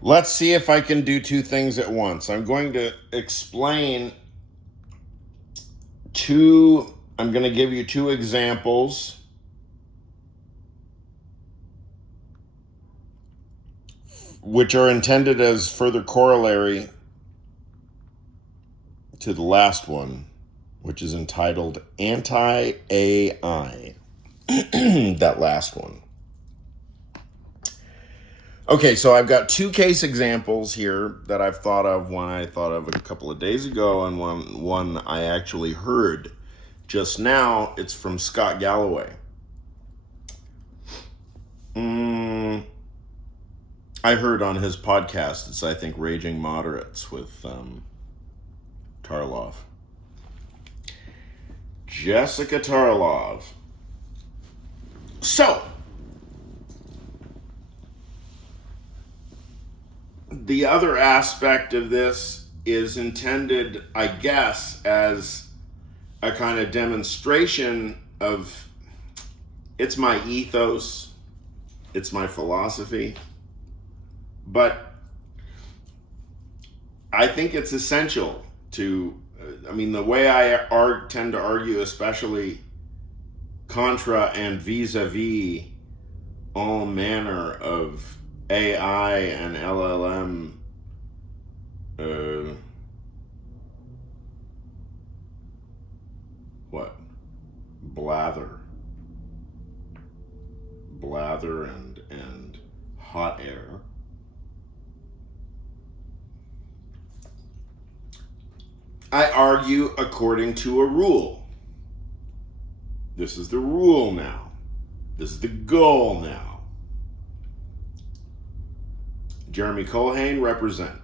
Let's see if I can do two things at once. I'm going to explain I'm going to give you two examples which are intended as further corollary to the last one, which is entitled Anti-AI. That last one. Okay, so I've got two case examples here that I've thought of. One I thought of a couple of days ago, and one I actually heard just now. It's from Scott Galloway. I heard on his podcast, it's I think Raging Moderates with Tarlov. Jessica Tarlov. So, the other aspect of this is intended, I guess, as a kind of demonstration of it's my ethos, it's my philosophy, but I think it's essential to, the way I tend to argue, especially contra and vis-a-vis all manner of AI and LLM blather and hot air. I argue according to a rule. This is the rule now. This is the goal now. Jeremy Colhane, represent.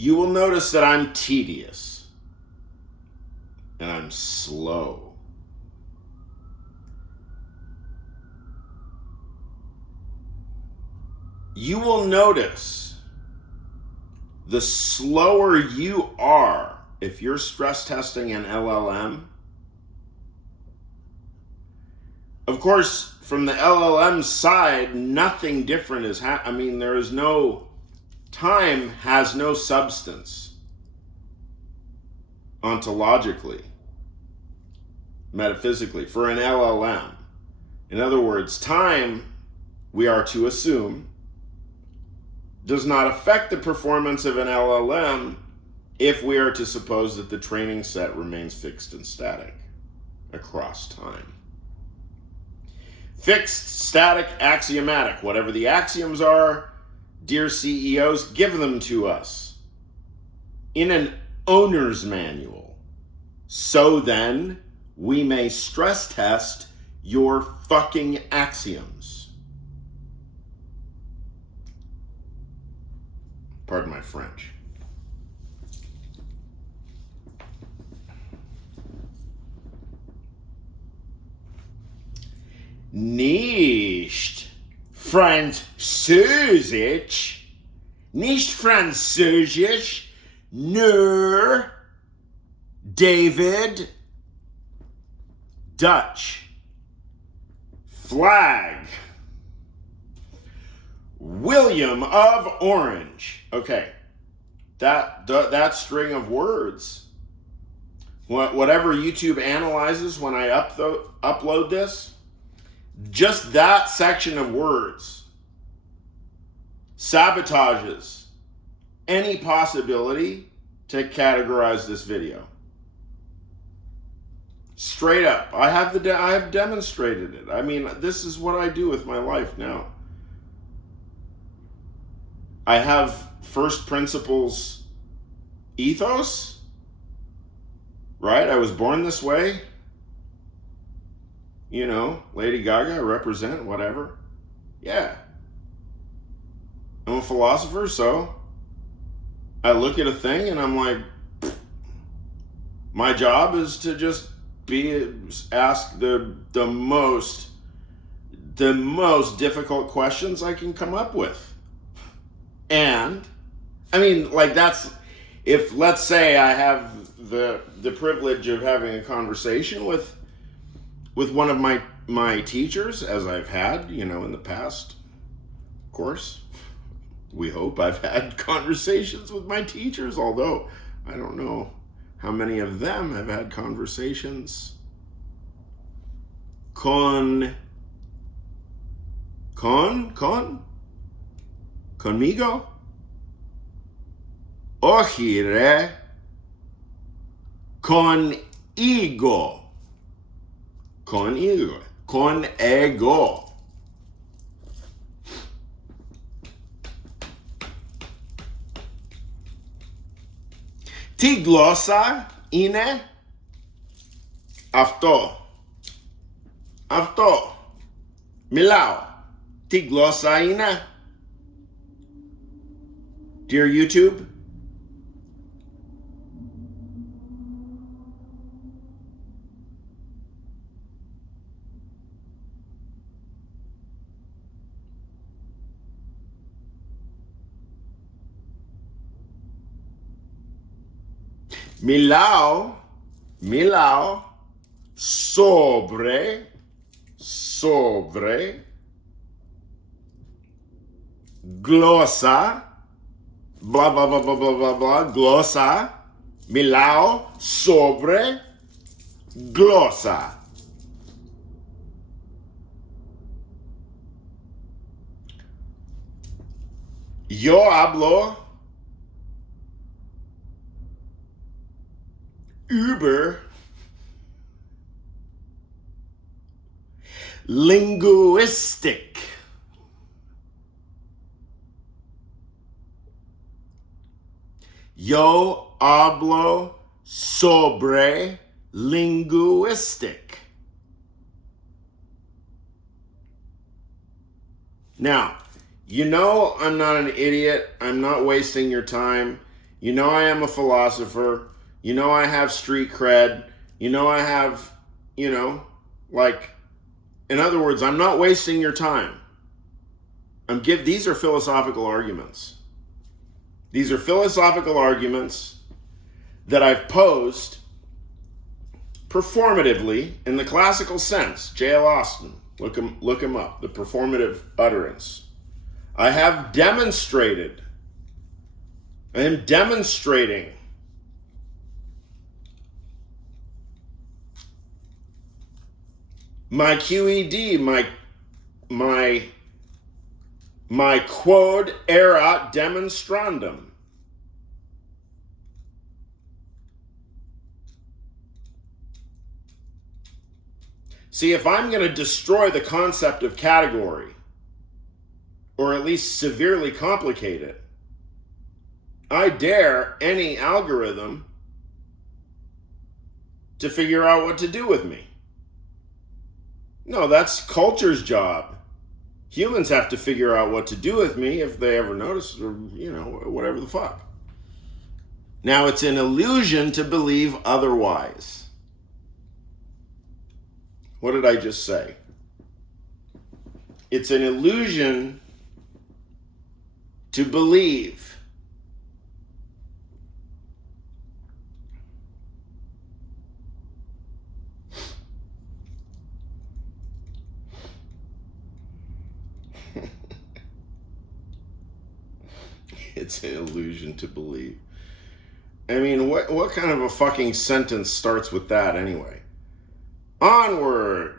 You will notice that I'm tedious and I'm slow. You will notice the slower you are if you're stress testing an LLM. Of course, from the LLM side, nothing different is happening. There is no time, has no substance ontologically, metaphysically, for an LLM. In other words, time, we are to assume, does not affect the performance of an LLM if we are to suppose that the training set remains fixed and static across time. Fixed, static, axiomatic. Whatever the axioms are, dear CEOs, give them to us in an owner's manual. So then, we may stress test your fucking axioms. Pardon my French. Nicht Französisch, nur David, Dutch, flag, William of Orange. Okay, that string of words, whatever YouTube analyzes when I upload this, just that section of words sabotages any possibility to categorize this video. Straight up. I have demonstrated it. This is what I do with my life now. I have first principles ethos, right? I was born this way. Lady Gaga, represent, whatever. Yeah. I'm a philosopher, so I look at a thing and I'm like, my job is to just ask the most the most difficult questions I can come up with. And, I mean, like that's, if let's say I have the privilege of having a conversation with one of my teachers, as I've had, in the past, of course, we hope I've had conversations with my teachers, although I don't know how many of them have had conversations conmigo? Ogire conigo. Con ego. Ti glossa είναι αυτό. Μιλάω. Τι γλώσσα είναι? Dear YouTube, μιλάω sobre γλώσσα, blah blah blah blah blah blah blah, γλώσσα, μιλάω sobre γλώσσα. Yo hablo über linguistic. Yo hablo sobre linguistic. Now, I'm not an idiot. I'm not wasting your time. I am a philosopher. I have street cred. I have, in other words, I'm not wasting your time. These are philosophical arguments. These are philosophical arguments that I've posed performatively in the classical sense. J.L. Austin, look him up, the performative utterance. I am demonstrating my QED, my quod erat demonstrandum. See, if I'm going to destroy the concept of category, or at least severely complicate it, I dare any algorithm to figure out what to do with me. No, that's culture's job. Humans have to figure out what to do with me if they ever notice, or, whatever the fuck. Now, it's an illusion to believe otherwise. What did I just say? It's an illusion to believe it's an illusion to believe. I mean, what kind of a fucking sentence starts with that anyway? Onward.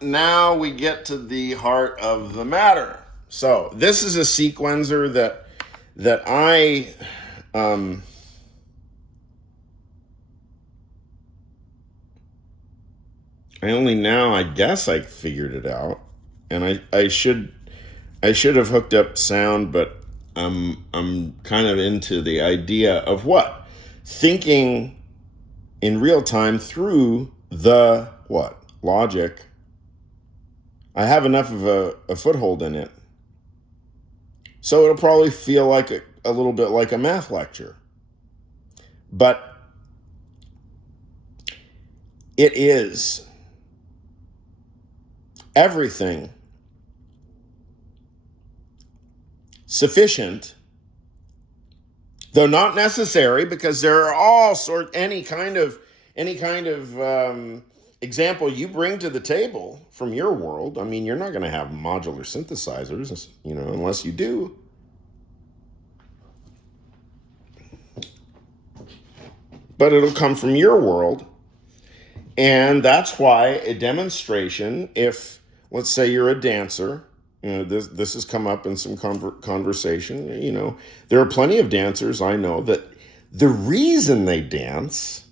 Now we get to the heart of the matter. So this is a sequencer that I only now, I guess, I figured it out, and I should have hooked up sound, but I'm kind of into the idea of what? Thinking in real time through the what? Logic. I have enough of a foothold in it. So it'll probably feel like a little bit like a math lecture. But it is everything sufficient, though not necessary, because there are all sorts, any kind of example you bring to the table from your world. I mean, you're not going to have modular synthesizers, unless you do. But it'll come from your world. And that's why a demonstration, if, let's say you're a dancer, this has come up in some conversation, there are plenty of dancers I know that the reason they dance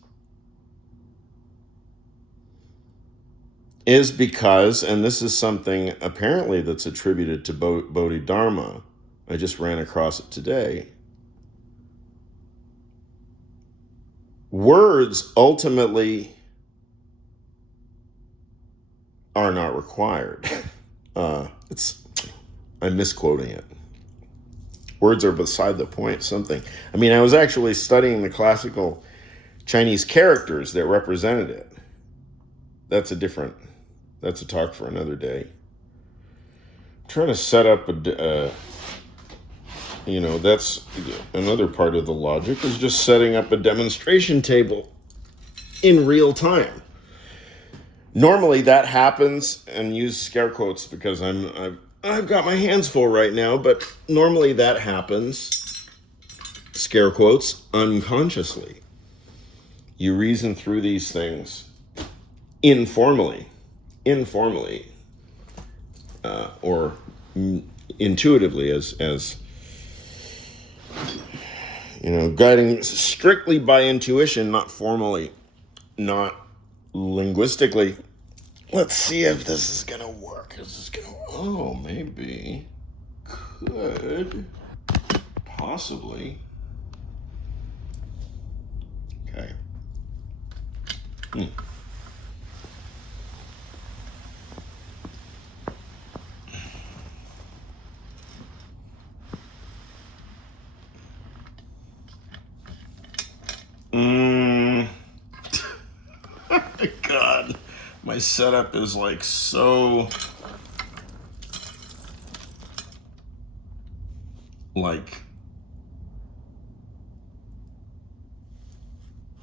is because, and this is something apparently that's attributed to Bodhidharma, I just ran across it today, words ultimately are not required. I'm misquoting it. Words are beside the point, something. I mean, I was actually studying the classical Chinese characters that represented it. That's a talk for another day. I'm trying to set up that's another part of the logic, is just setting up a demonstration table in real time. Normally that happens, and use scare quotes because I've got my hands full right now, but normally that happens, scare quotes, unconsciously. You reason through these things informally, or intuitively, as guiding strictly by intuition, not formally, not linguistically. Let's see if this is gonna work. Maybe, could, possibly. Okay. God, my setup is like so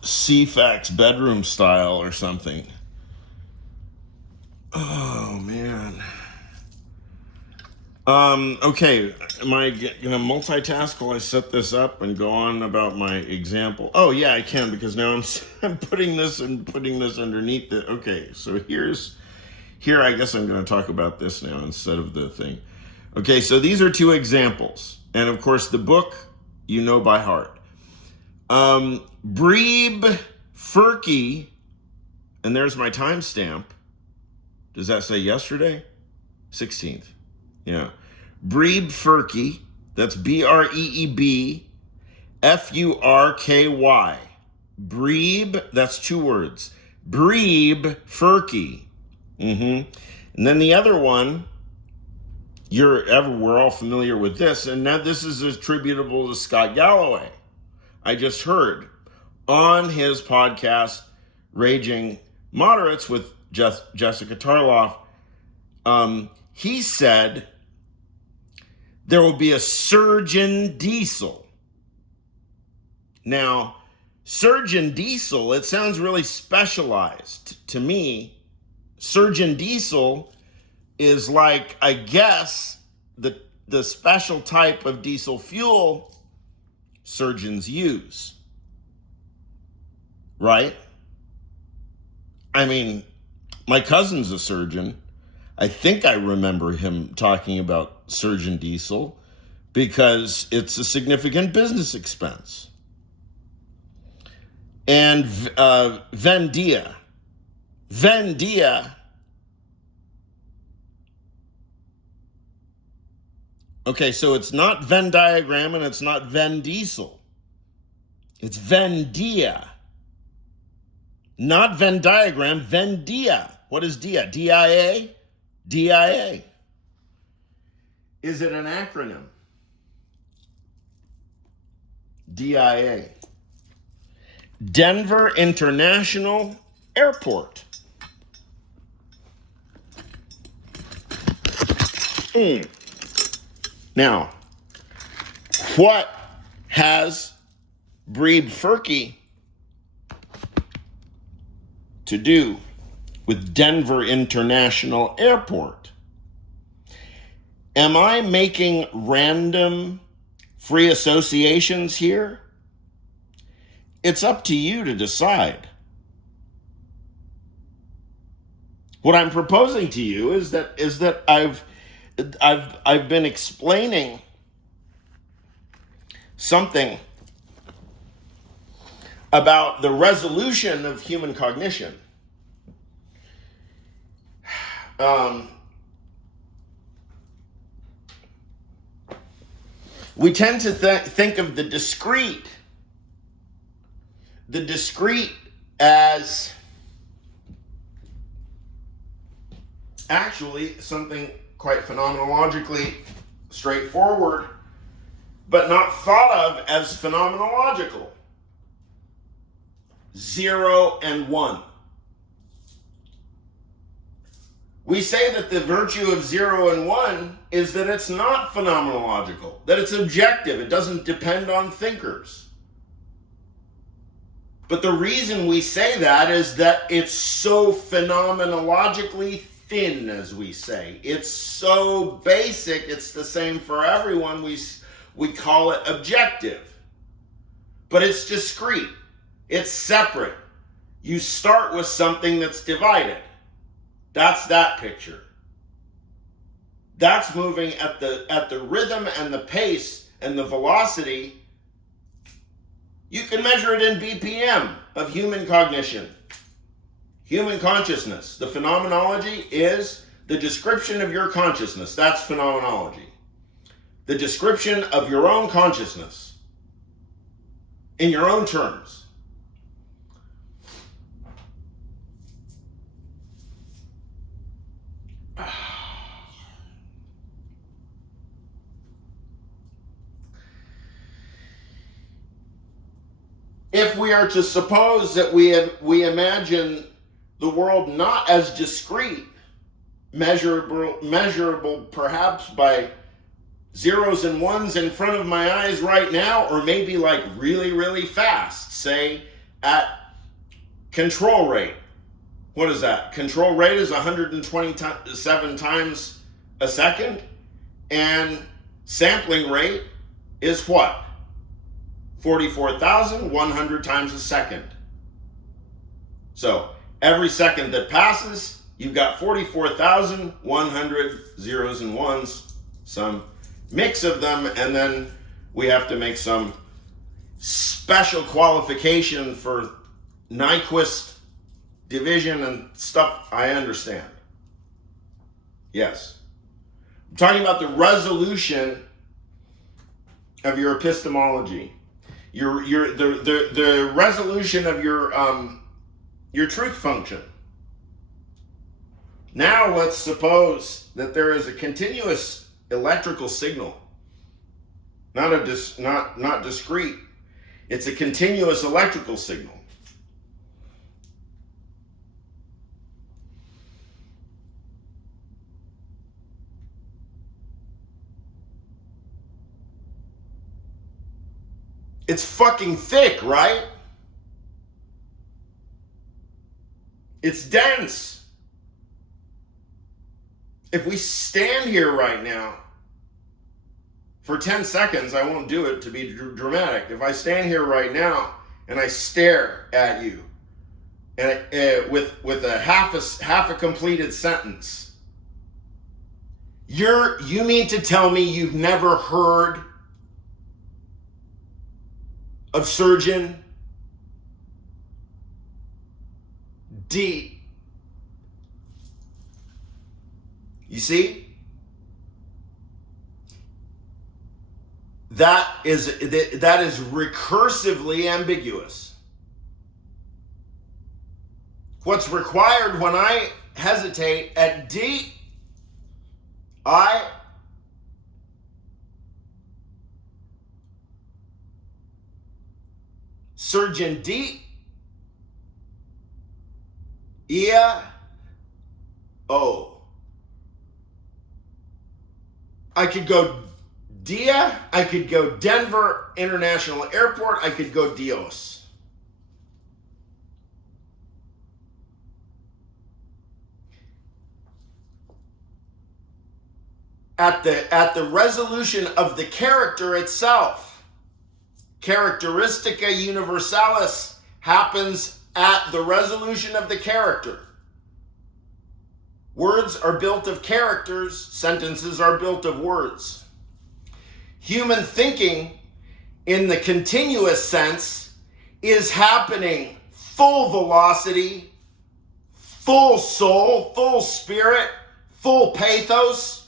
CFAX bedroom style or something. Oh man. Okay, am I gonna multitask while I set this up and go on about my example? Oh yeah, I can, because now I'm putting this underneath it. Okay, so here I guess I'm gonna talk about this now instead of the thing. Okay, so these are two examples, and of course the book by heart. Breeb, Furky, and there's my timestamp. Does that say yesterday? 16th. Yeah. Breeb, Furky, that's Breeb, Furky. Breeb, that's two words. Breeb, Furky. And then the other one, we're all familiar with this, and now this is attributable to Scott Galloway. I just heard on his podcast, Raging Moderates with Jessica Tarloff, he said there will be a surgeon diesel. Now, surgeon diesel, it sounds really specialized to me. Surgeon diesel is like, I guess, the special type of diesel fuel surgeons use. Right? I mean, my cousin's a surgeon. I think I remember him talking about surgeon diesel because it's a significant business expense. And Vendia. Okay, so it's not Venn diagram and it's not Venn diesel. It's Vendia. Not Venn diagram, Vendia. What is dia? DIA? DIA. Is it an acronym? DIA. Denver International Airport. Now, what has Breeb Furky to do with Denver International Airport? Am I making random free associations here? It's up to you to decide. What I'm proposing to you is that I've been explaining something about the resolution of human cognition. We tend to think of the discrete as actually something quite phenomenologically straightforward, but not thought of as phenomenological. 0 and 1. We say that the virtue of 0 and 1 is that it's not phenomenological, that it's objective, it doesn't depend on thinkers. But the reason we say that is that it's so phenomenologically thin, as we say. It's so basic, it's the same for everyone, we call it objective. But it's discrete, it's separate. You start with something that's divided. That's that picture. That's moving at the rhythm and the pace and the velocity. You can measure it in BPM of human cognition. Human consciousness. The phenomenology is the description of your consciousness. That's phenomenology. The description of your own consciousness in your own terms. If we are to suppose that we imagine the world not as discrete, measurable perhaps by zeros and ones in front of my eyes right now, or maybe like really, really fast, say at control rate. What is that? Control rate is 127 times a second, and sampling rate is what? 44,100 times a second. So every second that passes, you've got 44,100 zeros and ones, some mix of them, and then we have to make some special qualification for Nyquist division and stuff. I understand. Yes. I'm talking about the resolution of your epistemology. The resolution of your truth function. Now let's suppose that there is a continuous electrical signal, not discrete. It's a continuous electrical signal. It's fucking thick, right? It's dense. If we stand here right now for 10 seconds, I won't do it to be dramatic. If I stand here right now and I stare at you and with a half a completed sentence, you mean to tell me you've never heard of Surgeon D? You see? That is recursively ambiguous. What's required when I hesitate at D, Surgeon D, O. I could go Dia, I could go Denver International Airport, I could go Dios. At the resolution of the character itself, characteristica universalis happens at the resolution of the character. Words are built of characters, sentences are built of words. Human thinking, in the continuous sense, is happening full velocity, full soul, full spirit, full pathos,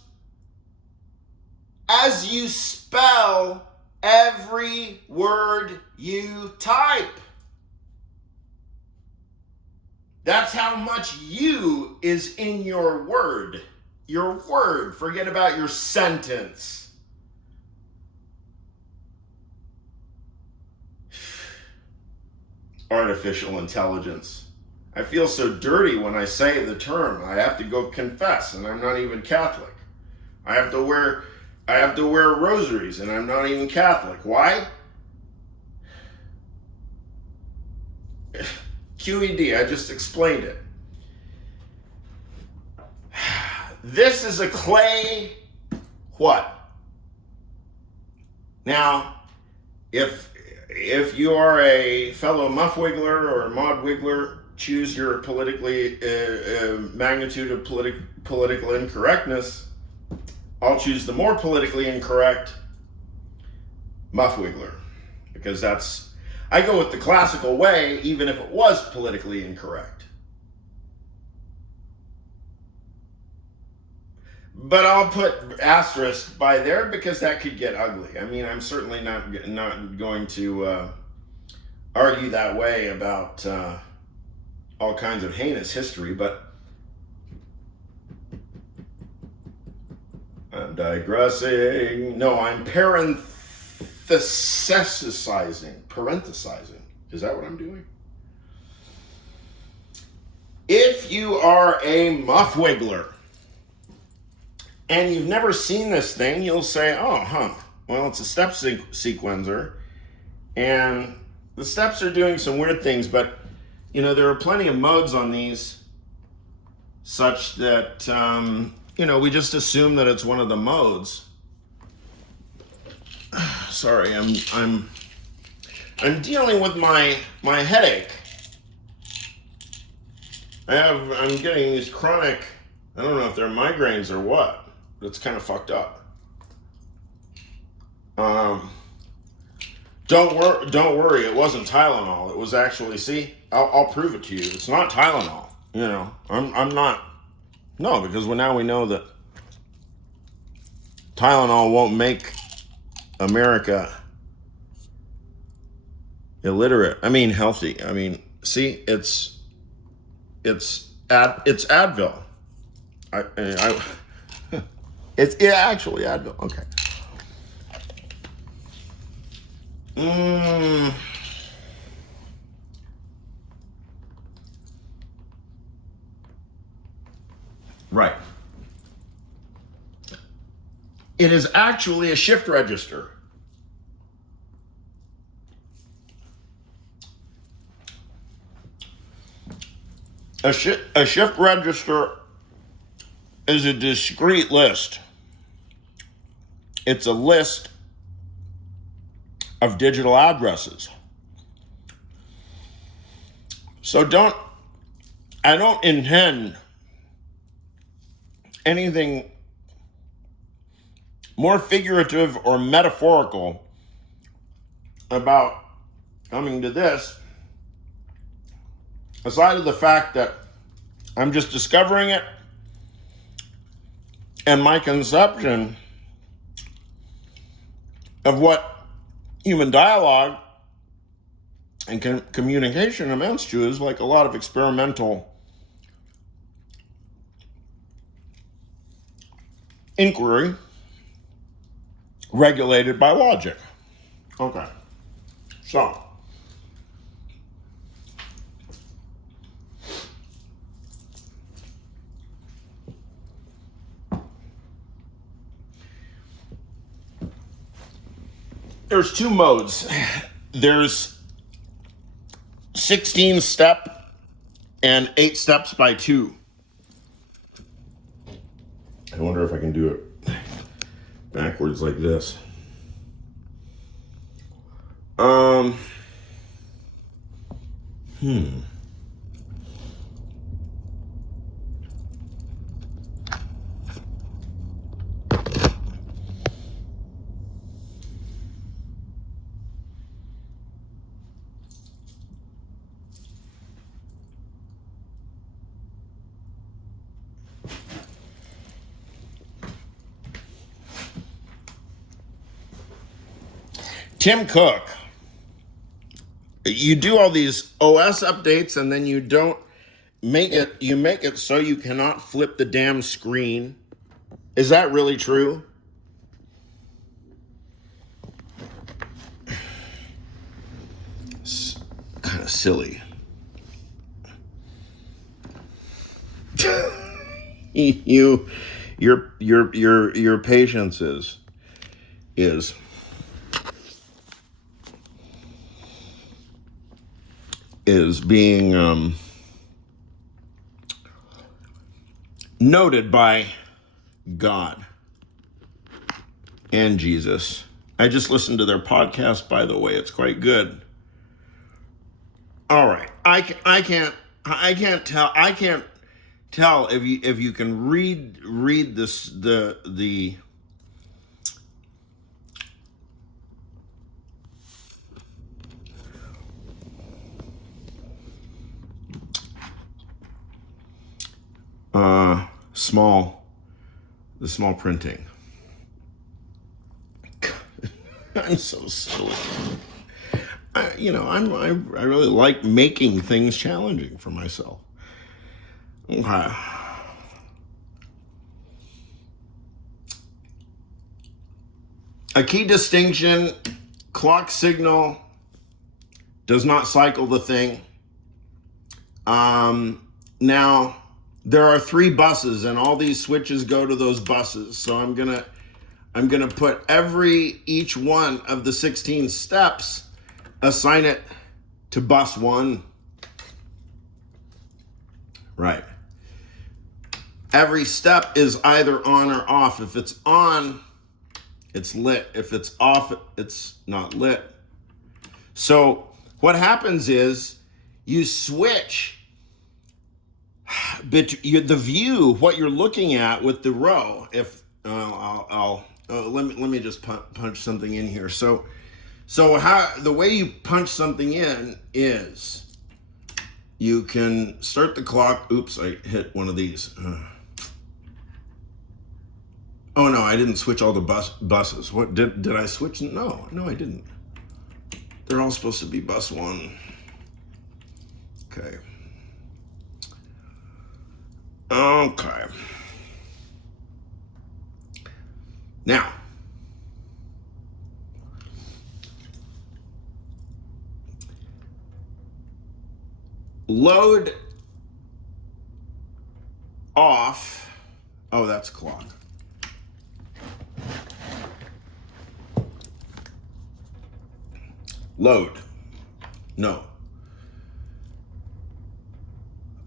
as you spell every word you type. That's how much you is in your word. Your word. Forget about your sentence. Artificial intelligence. I feel so dirty when I say the term. I have to go confess, and I'm not even Catholic. I have to wear rosaries, and I'm not even Catholic. Why? QED, I just explained it. This is a Klee what? Now, if you are a fellow muff-wiggler or a mod-wiggler, choose your politically magnitude of political incorrectness. I'll choose the more politically incorrect muff-wiggler, because I go with the classical way, even if it was politically incorrect. But I'll put asterisk by there because that could get ugly. I mean, I'm certainly not going to argue that way about all kinds of heinous history, but I'm digressing. No, I'm parenthesizing. Is that what I'm doing? If you are a muff-wiggler and you've never seen this thing, you'll say, well, it's a step sequencer, and the steps are doing some weird things, but, there are plenty of modes on these such that, we just assume that it's one of the modes. Sorry, I'm dealing with my headache. I'm getting these chronic, I don't know if they're migraines or what. It's kind of fucked up. Don't worry. It wasn't Tylenol. It was actually, see, I'll prove it to you. It's not Tylenol. I'm not. No, because now we know that Tylenol won't make America illiterate. I mean, healthy. I mean, see, it's Advil. It's actually Advil. Okay. Right. It is actually a shift register. A shift register is a discrete list. It's a list of digital addresses. So I don't intend anything more figurative or metaphorical about coming to this, aside of the fact that I'm just discovering it, and my conception of what human dialogue and communication amounts to is like a lot of experimental inquiry regulated by logic. Okay. So, There's two modes. There's 16 step and 8 steps by 2. I wonder if I can do it backwards like this. Tim Cook, you do all these OS updates and then you don't make it so you cannot flip the damn screen. Is that really true? It's kind of silly. Your patience is being noted by God and Jesus. I just listened to their podcast, by the way. It's quite good. All right, I can't tell if you can read this the small printing. I'm so silly. I really like making things challenging for myself. Okay. A key distinction: clock signal does not cycle the thing. Now there are 3 buses, and all these switches go to those buses. So I'm gonna put each one of the 16 steps, assign it to bus 1. Right. Every step is either on or off. If it's on, it's lit. If it's off, it's not lit. So what happens is you switch the view, what you're looking at with the row. If let me just punch something in here. So how the way you punch something in is you can start the clock. Oops, I hit one of these. Oh no, I didn't switch all the buses. What did I switch? No, I didn't. They're all supposed to be bus 1. Okay. Now, load off. Oh, that's clock. Load. No.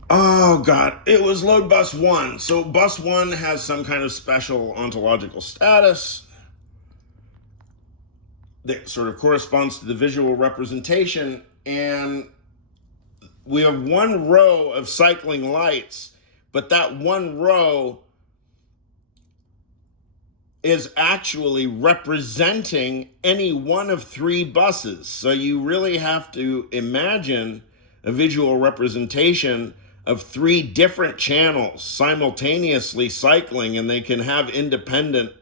Oh, God. It was load bus 1. So bus 1 has some kind of special ontological status that sort of corresponds to the visual representation. And we have 1 row of cycling lights, but that 1 row is actually representing any one of 3 buses. So you really have to imagine a visual representation of 3 different channels simultaneously cycling, and they can have independent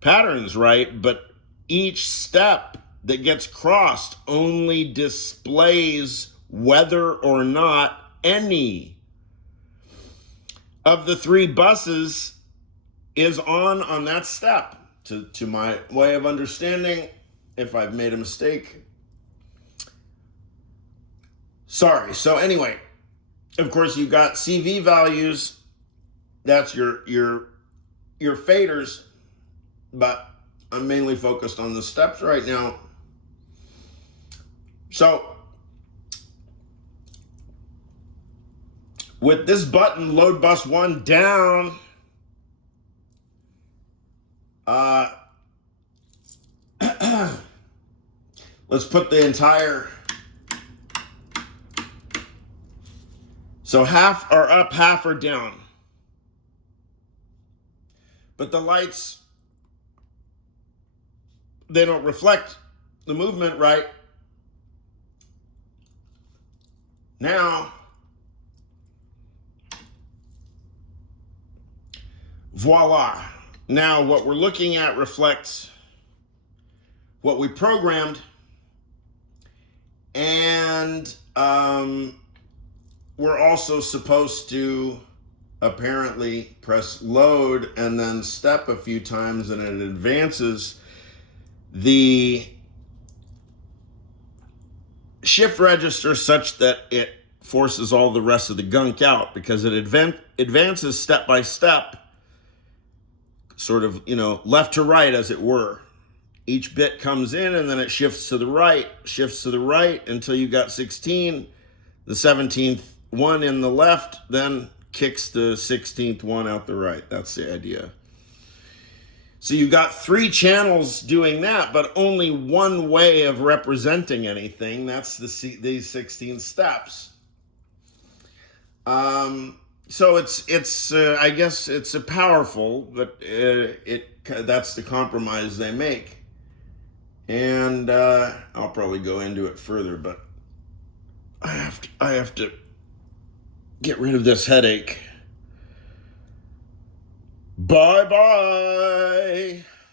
patterns, right? But each step that gets crossed only displays whether or not any of the 3 buses is on that step. To my way of understanding, if I've made a mistake, sorry. So anyway, of course, you've got CV values. That's your faders. But I'm mainly focused on the steps right now. So with this button, load bus 1 down, let's put the entire, so half are up, half are down. But the lights, they don't reflect the movement right. Now, voila. Now what we're looking at reflects what we programmed, and we're also supposed to apparently press load and then step a few times, and it advances the shift register such that it forces all the rest of the gunk out, because it advances step by step, sort of, left to right, as it were. Each bit comes in and then it shifts to the right until you got 16. The 17th one in the left then kicks the 16th one out the right. That's the idea. So you got 3 channels doing that, but only one way of representing anything. That's these 16 steps. So it's I guess it's a powerful, but that's the compromise they make. And I'll probably go into it further, but I have to get rid of this headache. Bye-bye.